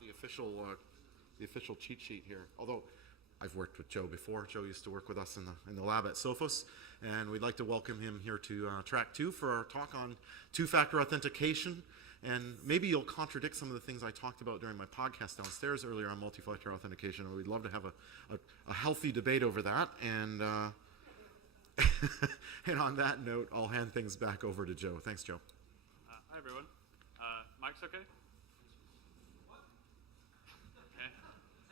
the official cheat sheet here. Although I've worked with Joe before. Joe used to work with us in the lab at Sophos, and we'd like to welcome him here to track 2 for our talk on two-factor authentication. And maybe you'll contradict some of the things I talked about during my podcast downstairs earlier on multi-factor authentication. And we'd love to have a healthy debate over that. And and on that note, I'll hand things back over to Joe. Thanks, Joe. Hi, everyone. Mic's okay? Okay.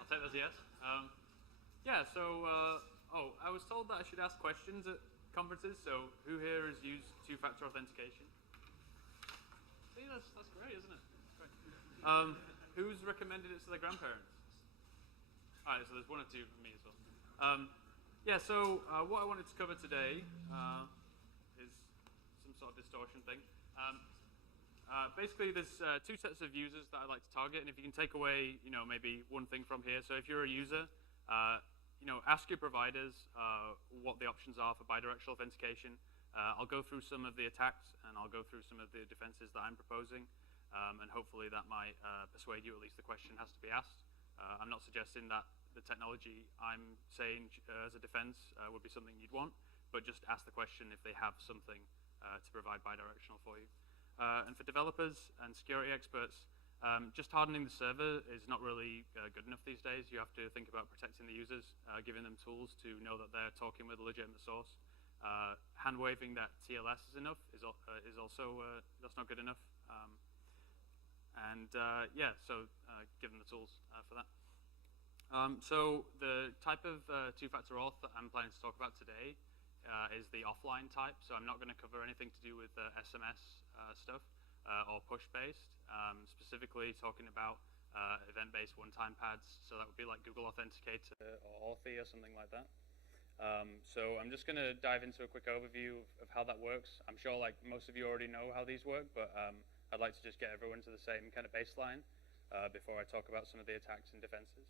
I'll take that as a yes. I was told that I should ask questions at conferences. So who here has used two-factor authentication? See, that's great, isn't it? Great. Who's recommended it to their grandparents? All right, so there's 1 or 2 from me as well. What I wanted to cover today is some sort of distortion thing. Basically, there's 2 sets of users that I like to target, and if you can take away, maybe one thing from here. So if you're a user, ask your providers what the options are for bidirectional authentication. I'll go through some of the attacks, and I'll go through some of the defenses that I'm proposing, and hopefully that might persuade you at least the question has to be asked. I'm not suggesting that the technology I'm saying as a defense would be something you'd want, but just ask the question if they have something to provide bidirectional for you. And for developers and security experts, just hardening the server is not really good enough these days. You have to think about protecting the users, giving them tools to know that they're talking with a legitimate source. Hand waving that TLS is enough is also that's not good enough. Give them the tools for that. So the type of two-factor auth that I'm planning to talk about today is the offline type. So I'm not going to cover anything to do with SMS stuff or push-based. Specifically talking about event-based one-time pads. So that would be like Google Authenticator or Authy or something like that. So I'm just going to dive into a quick overview of how that works. I'm sure like most of you already know how these work, but I'd like to just get everyone to the same kind of baseline before I talk about some of the attacks and defenses.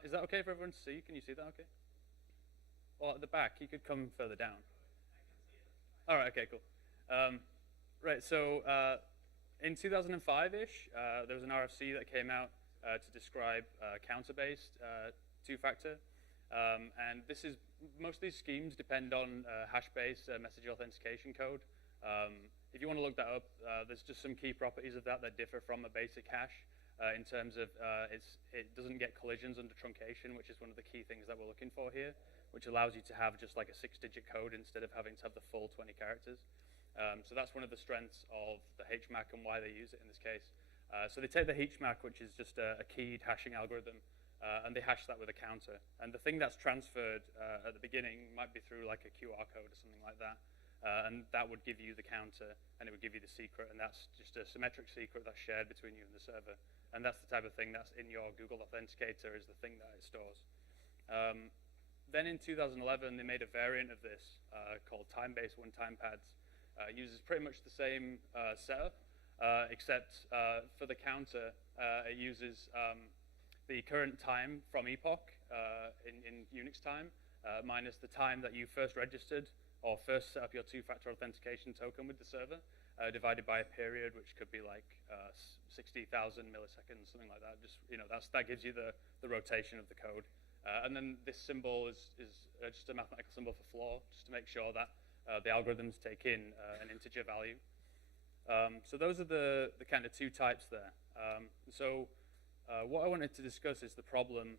Is that okay for everyone to see? Can you see that okay? Well, at the back, you could come further down. All right, okay, cool. Right, so in 2005-ish, there was an RFC that came out to describe counter-based two-factor. And most of these schemes depend on hash-based message authentication code. If you want to look that up, there's just some key properties of that differ from a basic hash in terms of it doesn't get collisions under truncation, which is one of the key things that we're looking for here, which allows you to have just like a 6-digit code instead of having to have the full 20 characters. So that's one of the strengths of the HMAC and why they use it in this case. So they take the HMAC, which is just a keyed hashing algorithm, and they hash that with a counter. And the thing that's transferred at the beginning might be through like a QR code or something like that. And that would give you the counter, and it would give you the secret, and that's just a symmetric secret that's shared between you and the server. And that's the type of thing that's in your Google Authenticator is the thing that it stores. Then in 2011, they made a variant of this called time-based one-time pads. Uses pretty much the same setup, except for the counter, it uses the current time from epoch in Unix time, minus the time that you first registered or first set up your two-factor authentication token with the server, divided by a period, which could be like 60,000 milliseconds, something like that. Just that gives you the rotation of the code. And then this symbol is just a mathematical symbol for floor, just to make sure that the algorithms take in an integer value. So those are the kind of 2 types there. What I wanted to discuss is the problem.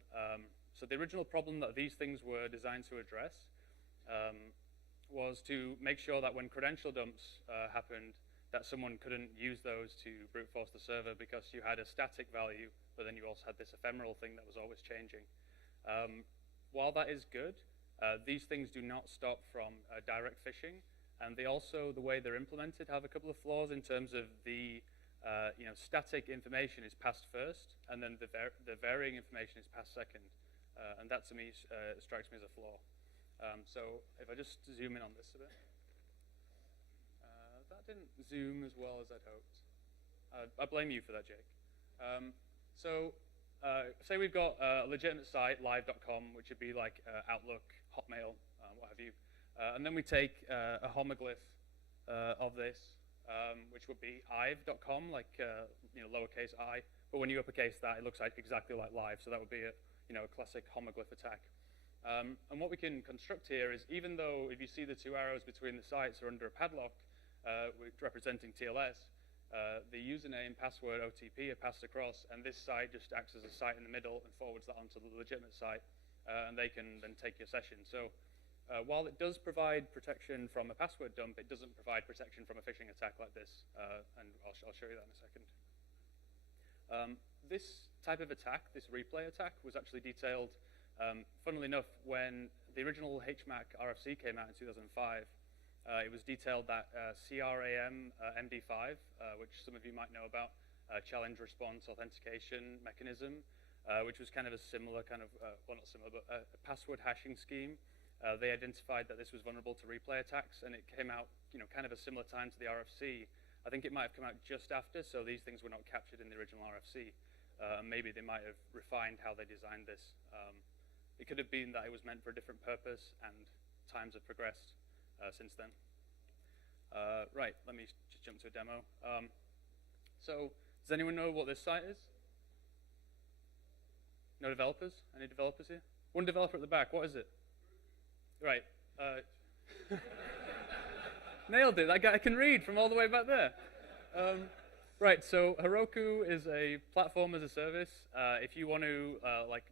So the original problem that these things were designed to address was to make sure that when credential dumps happened, that someone couldn't use those to brute force the server because you had a static value, but then you also had this ephemeral thing that was always changing. While that is good, these things do not stop from direct phishing, and they also, the way they're implemented, have a couple of flaws in terms of the static information is passed first, and then the varying information is passed second, and that to me strikes me as a flaw. So if I just zoom in on this a bit, that didn't zoom as well as I'd hoped. I blame you for that, Jake. Say we've got a legitimate site, live.com, which would be like Outlook, Hotmail, what have you. And then we take a homoglyph of this, which would be ive.com, like lowercase I. But when you uppercase that, it looks like exactly like live. So that would be a classic homoglyph attack. And what we can construct here is, even though if you see the two arrows between the sites are under a padlock, representing TLS, the username, password, OTP are passed across, and this site just acts as a site in the middle and forwards that onto the legitimate site, and they can then take your session. So while it does provide protection from a password dump, it doesn't provide protection from a phishing attack like this, and I'll show you that in a second. This type of attack, this replay attack, was actually detailed, funnily enough, when the original HMAC RFC came out in 2005. It was detailed that CRAM MD5, which some of you might know about, challenge response authentication mechanism, which was kind of a similar kind of, well, not similar, but a password hashing scheme. They identified that this was vulnerable to replay attacks, and it came out, kind of a similar time to the RFC. I think it might have come out just after, so these things were not captured in the original RFC. Maybe they might have refined how they designed this. It could have been that it was meant for a different purpose, and times have progressed since then. Right, let me just jump to a demo. So, does anyone know what this site is? No developers? Any developers here? One developer at the back, what is it? Right. Nailed it, I can read from all the way back there. Right, so Heroku is a platform as a service. If you want to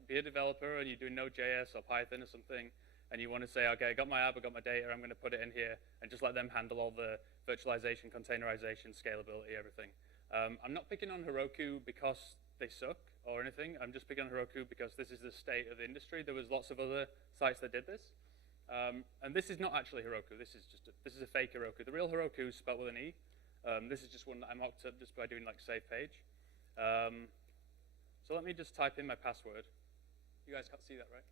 be a developer and you're doing Node.js or Python or something, and you want to say, okay, I got my app, I got my data, I'm going to put it in here, and just let them handle all the virtualization, containerization, scalability, everything. I'm not picking on Heroku because they suck or anything. I'm just picking on Heroku because this is the state of the industry. There was lots of other sites that did this. And this is not actually Heroku. This is a fake Heroku. The real Heroku is spelled with an E. This is just one that I mocked up just by doing like save page. So let me just type in my password. You guys can't see that, right?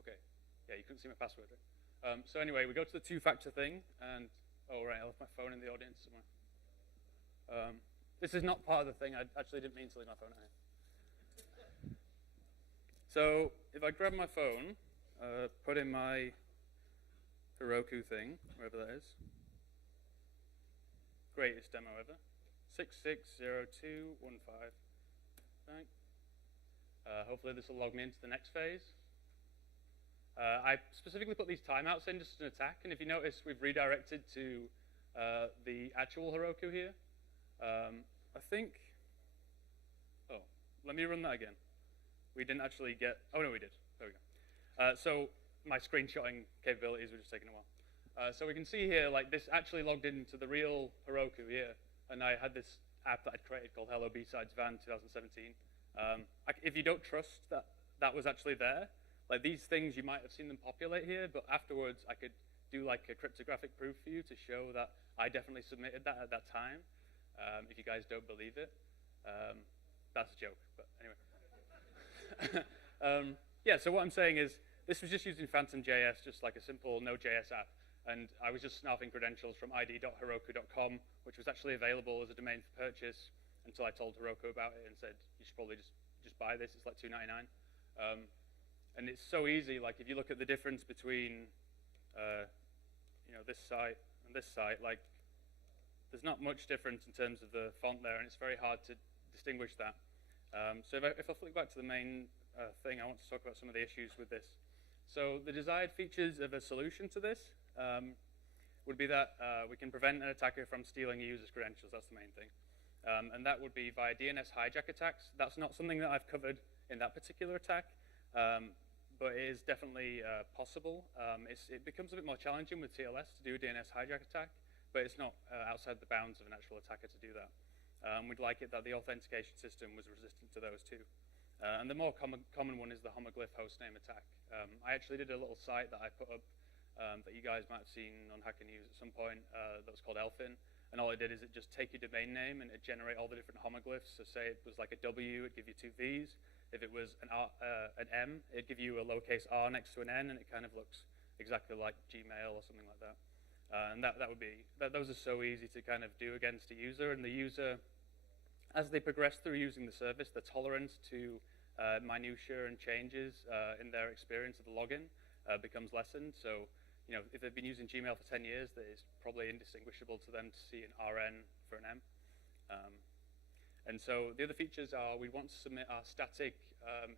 Okay. Yeah, you couldn't see my password, right? So anyway, we go to the two-factor thing, and oh right, I left my phone in the audience somewhere. This is not part of the thing. I actually didn't mean to leave my phone out here. So if I grab my phone, put in my Heroku thing, wherever that is. Greatest demo ever. 660215. Right. Hopefully this will log me into the next phase. I specifically put these timeouts in just as an attack, and if you notice, we've redirected to the actual Heroku here. I think, oh, let me run that again. We didn't actually get, oh no, we did. There we go. So my screenshotting capabilities were just taking a while. So we can see here, like this actually logged into the real Heroku here, and I had this app that I'd created called Hello Bsides Van 2017. If you don't trust that that was actually there, like these things, you might have seen them populate here, but afterwards I could do like a cryptographic proof for you to show that I definitely submitted that at that time. If you guys don't believe it, that's a joke, but anyway. Yeah, so what I'm saying is, this was just using Phantom.js, just like a simple Node.js app, and I was just snuffing credentials from id.heroku.com, which was actually available as a domain for purchase until I told Heroku about it and said, you should probably just buy this, it's like $2.99. And it's so easy, like if you look at the difference between this site and this site, like there's not much difference in terms of the font there, and it's very hard to distinguish that. So if I flick back to the main thing, I want to talk about some of the issues with this. So the desired features of a solution to this would be that we can prevent an attacker from stealing a user's credentials. That's the main thing. And that would be via DNS hijack attacks. That's not something that I've covered in that particular attack, but it is definitely possible. It becomes a bit more challenging with TLS to do a DNS hijack attack, but it's not outside the bounds of an actual attacker to do that. We'd like it that the authentication system was resistant to those too. And the more common one is the homoglyph hostname attack. I actually did a little site that I put up that you guys might have seen on Hacker News at some point that was called Elfin. And all it did is it just take your domain name and it generate all the different homoglyphs. So say it was like a W, it'd give you 2 V's. If it was an M, it'd give you a lowercase r next to an N, and it kind of looks exactly like Gmail or something like that. And that would be, those are so easy to kind of do against a user. And the user, as they progress through using the service, the tolerance to minutiae and changes in their experience of the login becomes lessened. So if they've been using Gmail for 10 years, that it's probably indistinguishable to them to see an RN for an M. And so the other features are we want to submit our static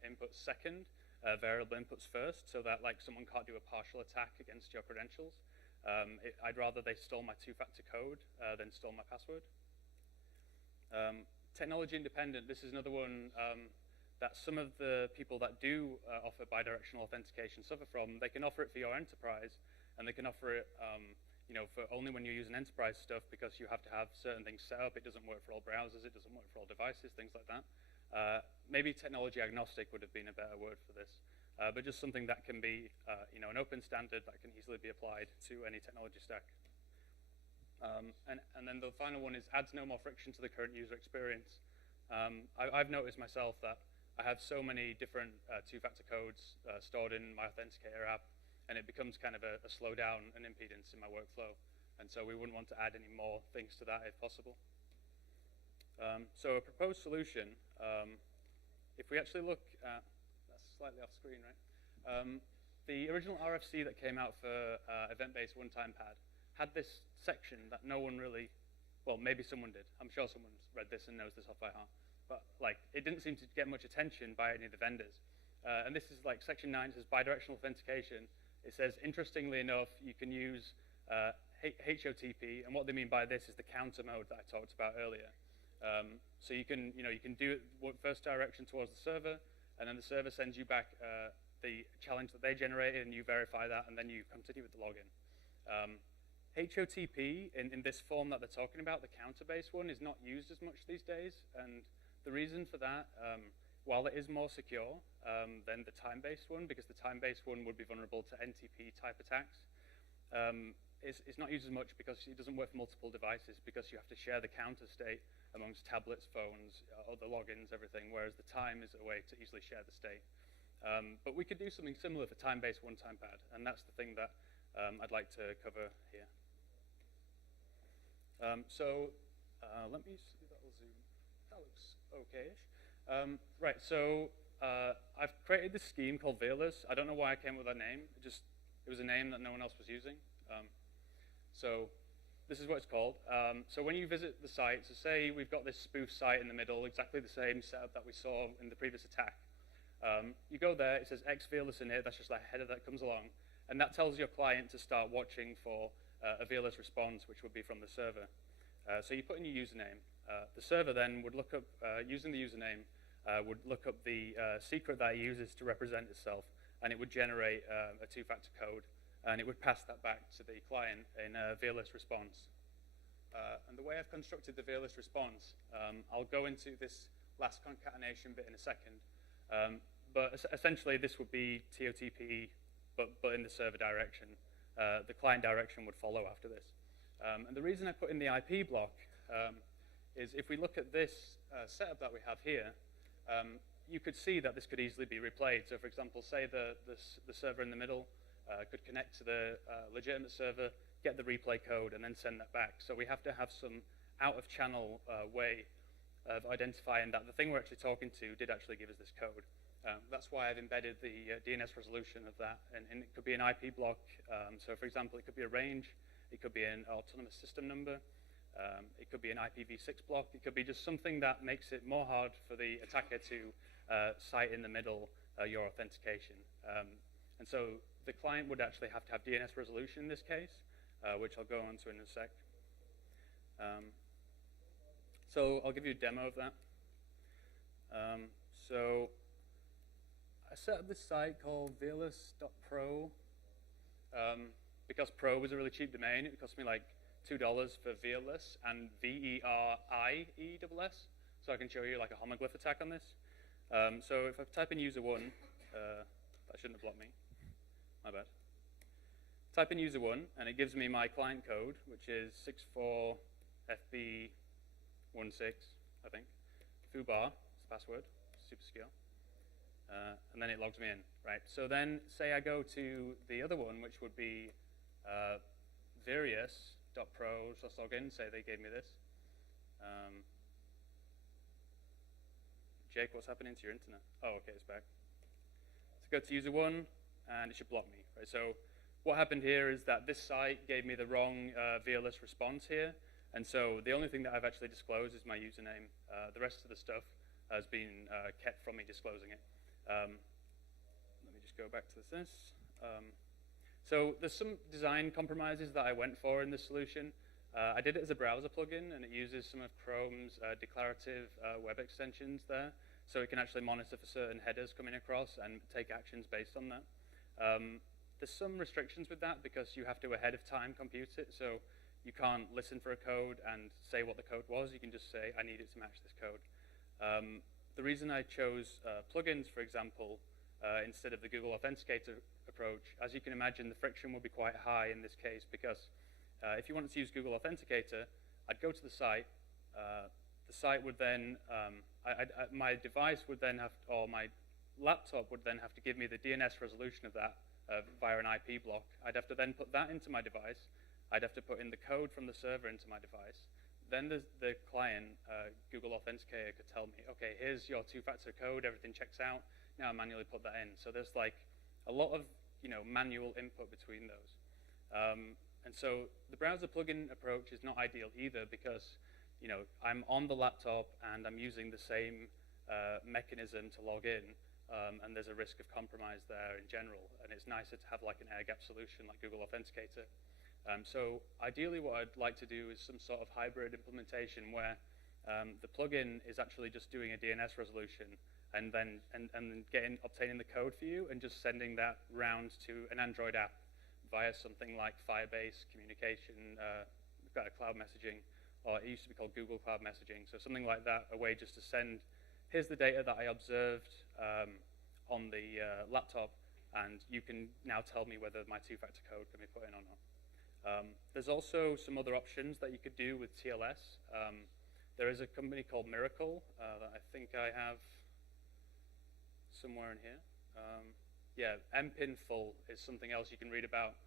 inputs second, variable inputs first, so that like someone can't do a partial attack against your credentials. I'd rather they stole my two-factor code than stole my password. Technology independent, this is another one that some of the people that do offer bidirectional authentication suffer from. They can offer it for your enterprise, and they can offer it for only when you're using enterprise stuff, because you have to have certain things set up. It doesn't work for all browsers, it doesn't work for all devices, things like that. Maybe technology agnostic would have been a better word for this, but just something that can be an open standard that can easily be applied to any technology stack. And then the final one is adds no more friction to the current user experience. I've noticed myself that I have so many different two-factor codes stored in my Authenticator app, and it becomes kind of a slowdown, an impedance in my workflow. And so we wouldn't want to add any more things to that if possible. So a proposed solution, if we actually look at, that's slightly off screen, right? The original RFC that came out for event-based one-time pad had this section that no one really, well, maybe someone did. I'm sure someone's read this and knows this off by heart. But like, it didn't seem to get much attention by any of the vendors. And this is like section 9, says bidirectional authentication. It says, interestingly enough, you can use HOTP, and what they mean by this is the counter mode that I talked about earlier. So you can do it first direction towards the server, and then the server sends you back the challenge that they generated, and you verify that, and then you continue with the login. HOTP, in this form that they're talking about, the counter-based one, is not used as much these days, and the reason for that, while it is more secure than the time-based one, because the time-based one would be vulnerable to NTP-type attacks, it's not used as much because it doesn't work for multiple devices, because you have to share the counter state amongst tablets, phones, other logins, everything, whereas the time is a way to easily share the state. But we could do something similar for time-based one-time pad, and that's the thing that I'd like to cover here. Let me see, that will zoom. That looks okay-ish. Right, so I've created this scheme called Veerless. I don't know why I came with that name. It was a name that no one else was using. So this is what it's called. So when you visit the site, so say we've got this spoof site in the middle, exactly the same setup that we saw in the previous attack. You go there, it says X Veerless in it, that's just like a header that comes along, and that tells your client to start watching for a Veerless response, which would be from the server. So you put in your username. The server then would look up, using the username, would look up the secret that it uses to represent itself, and it would generate a two-factor code, and it would pass that back to the client in a Veerless response. And the way I've constructed the Veerless response, I'll go into this last concatenation bit in a second, but essentially this would be TOTP, but in the server direction. The client direction would follow after this. And the reason I put in the IP block is if we look at this setup that we have here, you could see that this could easily be replayed. So for example, say the server in the middle could connect to the legitimate server, get the replay code, and then send that back. So we have to have some out-of-channel way of identifying that the thing we're actually talking to did actually give us this code. That's why I've embedded the DNS resolution of that, and it could be an IP block. So for example, it could be a range, it could be an autonomous system number, it could be an IPv6 block, it could be just something that makes it more hard for the attacker to cite in the middle your authentication. And so the client would actually have to have DNS resolution in this case, which I'll go on to in a sec. So I'll give you a demo of that. So I set up this site called veerless.pro. Because pro was a really cheap domain, it cost me like $2 for Veerless and VERIESS. So I can show you like a homoglyph attack on this. So if I type in user1, that shouldn't have blocked me, my bad. Type in user1, and it gives me my client code, which is 64FB16, I think. Foobar is the password, super secure. And then it logs me in, right? So then say I go to the other one, which would be various.pro, just log in, say they gave me this. Jake, what's happening to your internet? Oh, okay, it's back. So go to user1, and it should block me, right? So what happened here is that this site gave me the wrong VLS response here, and so the only thing that I've actually disclosed is my username. The rest of the stuff has been kept from me disclosing it. Let me just go back to this. So there's some design compromises that I went for in this solution. I did it as a browser plugin, and it uses some of Chrome's declarative web extensions there, so it can actually monitor for certain headers coming across and take actions based on that. There's some restrictions with that because you have to ahead of time compute it, so you can't listen for a code and say what the code was. You can just say, I need it to match this code. The reason I chose plugins, for example, instead of the Google Authenticator approach, as you can imagine, the friction will be quite high in this case because if you wanted to use Google Authenticator, I'd go to the site. The site would then, my device would then have, or my laptop would then have to give me the DNS resolution of that via an IP block. I'd have to then put that into my device. I'd have to put in the code from the server into my device. Then the client, Google Authenticator, could tell me, okay, here's your two-factor code, everything checks out. Now I manually put that in. So there's like a lot of manual input between those. And so the browser plugin approach is not ideal either because I'm on the laptop and I'm using the same mechanism to log in, and there's a risk of compromise there in general. And it's nicer to have like an air gap solution like Google Authenticator. So ideally what I'd like to do is some sort of hybrid implementation where the plugin is actually just doing a DNS resolution and then obtaining the code for you and just sending that round to an Android app via something like Firebase communication, cloud messaging, or it used to be called Google Cloud Messaging. So something like that, a way just to send, here's the data that I observed on the laptop, and you can now tell me whether my two-factor code can be put in or not. There's also some other options that you could do with TLS. There is a company called Miracle that I think I have somewhere in here. Yeah, mpin full is something else you can read about.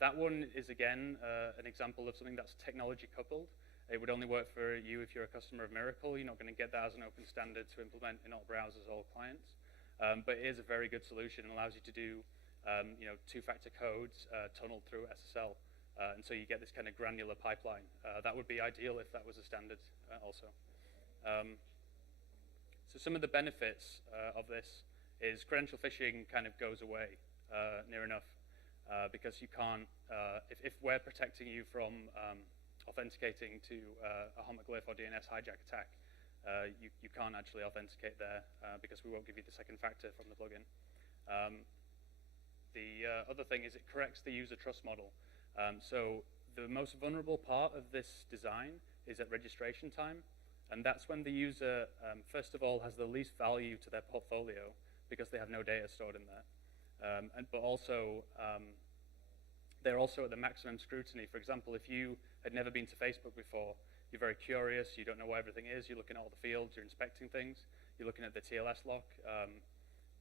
That one is, again, an example of something that's technology coupled. It would only work for you if you're a customer of Miracle. You're not going to get that as an open standard to implement in all browsers or clients. But it is a very good solution and allows you to do two-factor codes tunneled through SSL. And so you get this kind of granular pipeline. That would be ideal if that was a standard also. So some of the benefits of this is credential phishing kind of goes away near enough because you can't, if we're protecting you from authenticating to a homoglyph or DNS hijack attack, you can't actually authenticate there because we won't give you the second factor from the plugin. The other thing is it corrects the user trust model. So the most vulnerable part of this design is at registration time, and that's when the user, first of all, has the least value to their portfolio because they have no data stored in there. But also, they're also at the maximum scrutiny. For example, if you had never been to Facebook before, you're very curious, you don't know where everything is, you're looking at all the fields, you're inspecting things, you're looking at the TLS lock,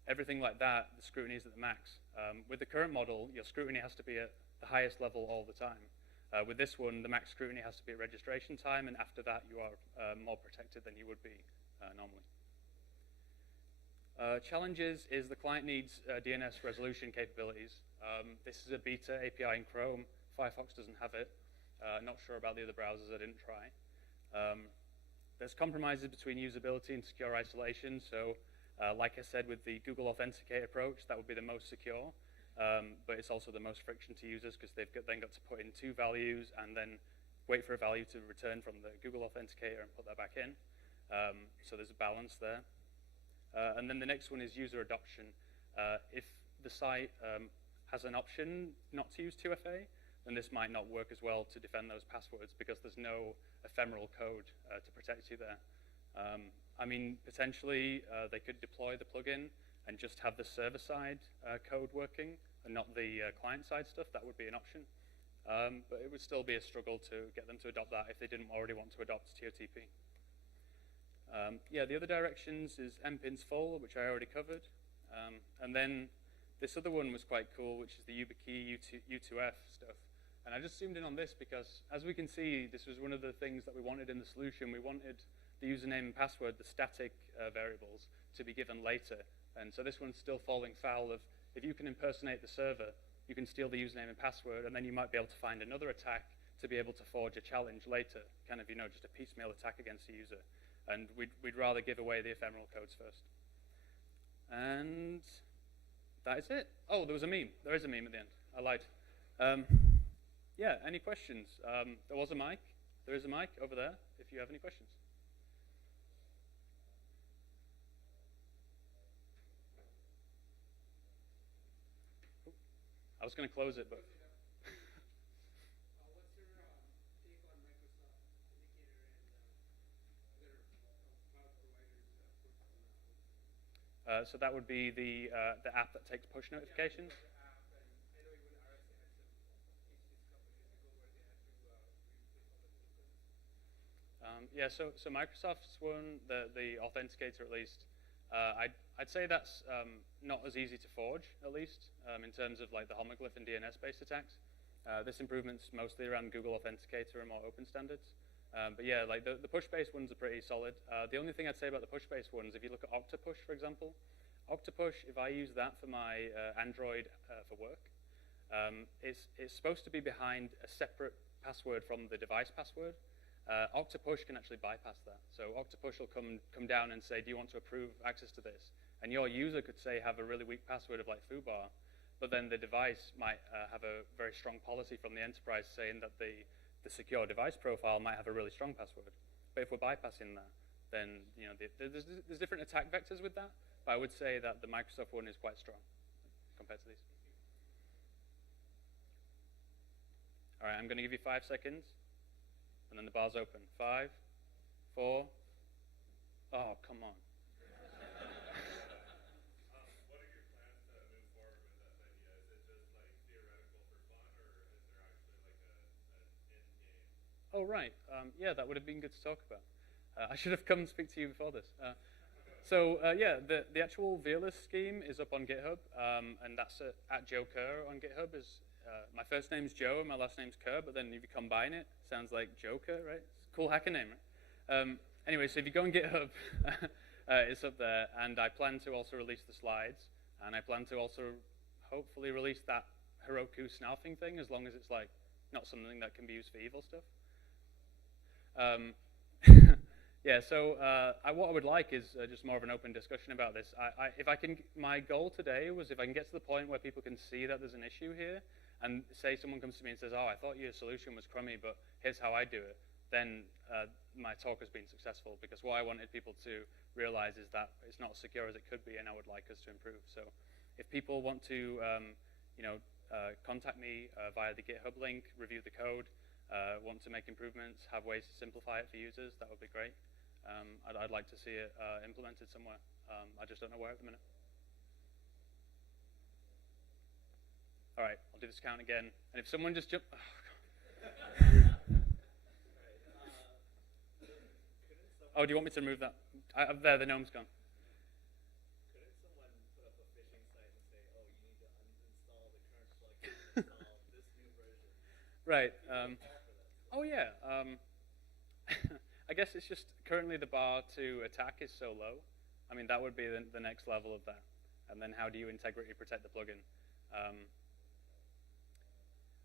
everything like that, the scrutiny is at the max. With the current model, your scrutiny has to be at the highest level all the time. With this one, the max scrutiny has to be at registration time, and after that, you are more protected than you would be normally. Challenges is the client needs DNS resolution capabilities. This is a beta API in Chrome. Firefox doesn't have it. Not sure about the other browsers, I didn't try. There's compromises between usability and secure isolation. So like I said, with the Google Authenticator approach, that would be the most secure. But it's also the most friction to users because they've then got to put in two values and then wait for a value to return from the Google Authenticator and put that back in. So there's a balance there. And then the next one is user adoption. If the site has an option not to use 2FA, then this might not work as well to defend those passwords because there's no ephemeral code to protect you there. I mean, potentially they could deploy the plugin and just have the server-side code working and not the client-side stuff. That would be an option. But it would still be a struggle to get them to adopt that if they didn't already want to adopt TOTP. Yeah, the other directions is mpins full, which I already covered. And then this other one was quite cool, which is the YubiKey U2F stuff. And I just zoomed in on this because, as we can see, this was one of the things that we wanted in the solution. We wanted the username and password, the static variables, to be given later. And so this one's still falling foul of, if you can impersonate the server, you can steal the username and password, and then you might be able to find another attack to be able to forge a challenge later, kind of, just a piecemeal attack against the user. And we'd rather give away the ephemeral codes first. And that is it. Oh, there was a meme. There is a meme at the end. I lied. Yeah, any questions? There was a mic. There is a mic over there if you have any questions. I was going to close it, but... What's your take on Microsoft Authenticator and other cloud providers? So that would be the app that takes push notifications? App, and I know even RSA had some issues a couple of years ago where they had to replace all the tokens. Yeah, so Microsoft's one, the Authenticator at least, I'd say that's not as easy to forge, at least, in terms of like the homoglyph and DNS-based attacks. This improvement's mostly around Google Authenticator and more open standards. But yeah, like the push-based ones are pretty solid. The only thing I'd say about the push-based ones, if you look at Octopush, for example, Octopush, if I use that for my Android for work, it's supposed to be behind a separate password from the device password. Octopush can actually bypass that. So Octopush will come down and say, do you want to approve access to this? And your user could say have a really weak password of like foobar, but then the device might have a very strong policy from the enterprise saying that the secure device profile might have a really strong password. But if we're bypassing that, then there's different attack vectors with that. But I would say that the Microsoft one is quite strong compared to these. All right, I'm going to give you 5 seconds, and then the bar's open. 5, 4. Oh, come on. What are your plans to move forward with this idea? Is it just like theoretical for fun, or is there actually like an end game? Oh, right. Yeah, that would have been good to talk about. I should have come and speak to you before this. Yeah, the actual Veerless scheme is up on GitHub, and that's at Joe Kerr on GitHub. My first name's Joe and my last name's Kerr, but then if you combine it, sounds like Joker, right? It's a cool hacker name, right? Anyway, so if you go on GitHub, it's up there, and I plan to also release the slides, and I plan to also hopefully release that Heroku snarfing thing, as long as it's like not something that can be used for evil stuff. Yeah, so what I would like is just more of an open discussion about this. My goal today was if I can get to the point where people can see that there's an issue here, and say someone comes to me and says, oh, I thought your solution was crummy, but here's how I do it, then my talk has been successful, because what I wanted people to realize is that it's not as secure as it could be, and I would like us to improve. So if people want to contact me via the GitHub link, review the code, want to make improvements, have ways to simplify it for users, that would be great. I'd like to see it implemented somewhere. I just don't know where at the minute. All right, I'll do this count again. And if someone just jump... Oh, do you want me to remove that? There, the gnome's gone. Couldn't someone put up a phishing site and say, oh, you need to uninstall the current plugin and install this new version? Right. Oh, yeah. I guess it's just currently the bar to attack is so low. I mean, that would be the next level of that. And then how do you integrity protect the plugin?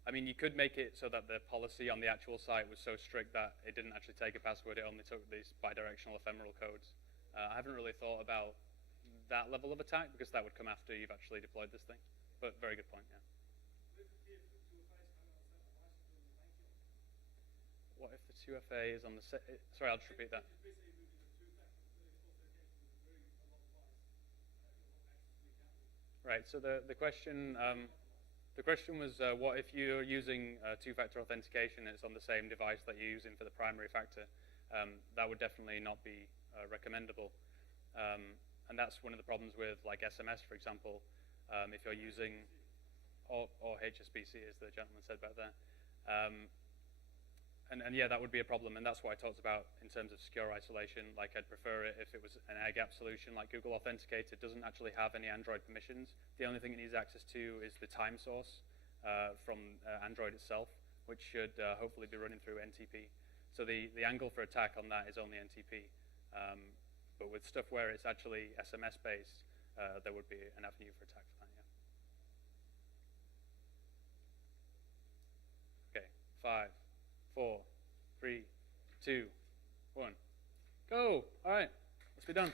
I mean, you could make it so that the policy on the actual site was so strict that it didn't actually take a password, it only took these bi-directional ephemeral codes. I haven't really thought about that level of attack, because that would come after you've actually deployed this thing. But very good point, yeah. What if the 2FA is on the... Sorry, I'll just repeat that. Right, so the question was, what if you're using two-factor authentication and it's on the same device that you're using for the primary factor? That would definitely not be recommendable. And that's one of the problems with like SMS, for example. If you're using, or HSBC, as the gentleman said back there. And yeah, that would be a problem, and that's what I talked about in terms of secure isolation. Like, I'd prefer it if it was an air-gap solution, like Google Authenticator doesn't actually have any Android permissions. The only thing it needs access to is the time source from Android itself, which should hopefully be running through NTP. So the angle for attack on that is only NTP. But with stuff where it's actually SMS-based, there would be an avenue for attack for that, yeah. 5, 4, 3, 2, 1. Go. All right. Let's be done.